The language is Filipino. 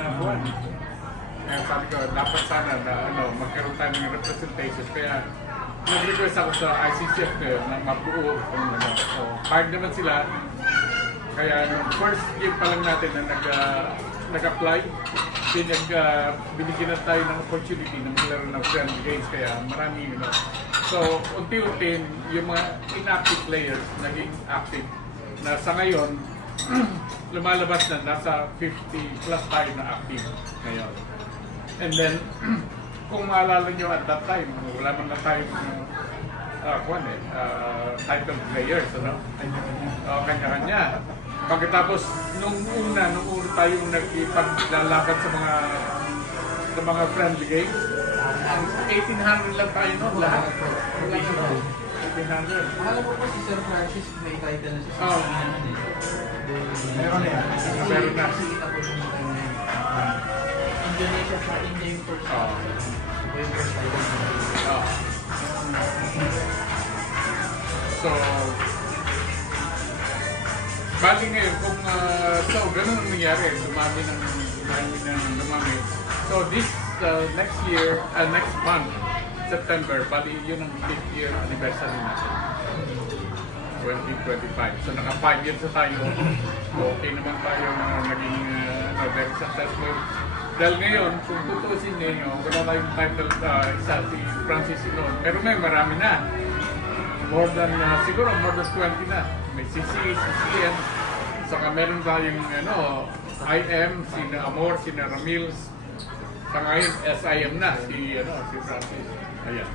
na buwan. Kaya sabi ko, dapat sana na magkaroon tayo ng representation. Kaya nag-request ako sa ICCF na mabuo. So, pag naman sila, kaya nung first game pa lang natin na nag-apply, binigyan na tayo ng opportunity na maglaro ng friendly games. Kaya marami, So, unti-unti, yung mga inactive players naging active. Na sa ngayon, lumalabas na nasa 50 plus tayo na active ngayon. And then, kung maalala nyo at that time, wala man na tayong title players, kanya-kanya. Pagkatapos, nung una tayong nagpaglalaban sa mga friendly games, 1800 lang tayo lahat. 1800. Akala ko po si Sir Francis may title na siya. Meron na. Meron na. Indonesia sa India yung first title. So, bali ngayon kung ganun ang nangyari, dumami. So this next year, next month, September, bali yun ang 5th year anniversary natin. 2025. So naka 5 years na tayo. Okay naman tayo naging very successful. Dahil ngayon, kung tutusin ninyo, wala tayong title isa si Francis Inon. Pero marami na. Siguro more than 20 na. May CC, CCM. Saka meron tayong IM, sina Amor, sina Ramils. Sa ngayon, SIM na si Francis. Ayan.